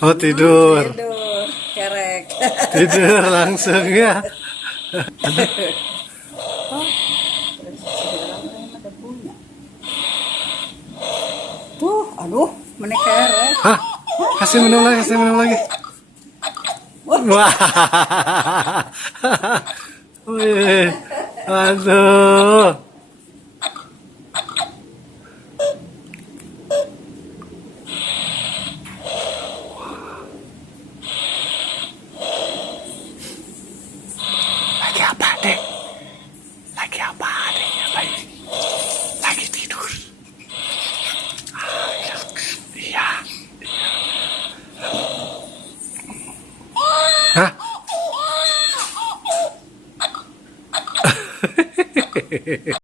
Oh, tidur. Tidur, kerek. Tidur langsung ya. Oh, terus sekarang ada punya. Tuh, aduh, menekerek. Hah? Kasih minum lagi, kasih minum lagi. Wah. Wih. Aduh. Lagi apa, Dek? Lagi apa, Dek? Lagi tidur. Ah, iya. Hah?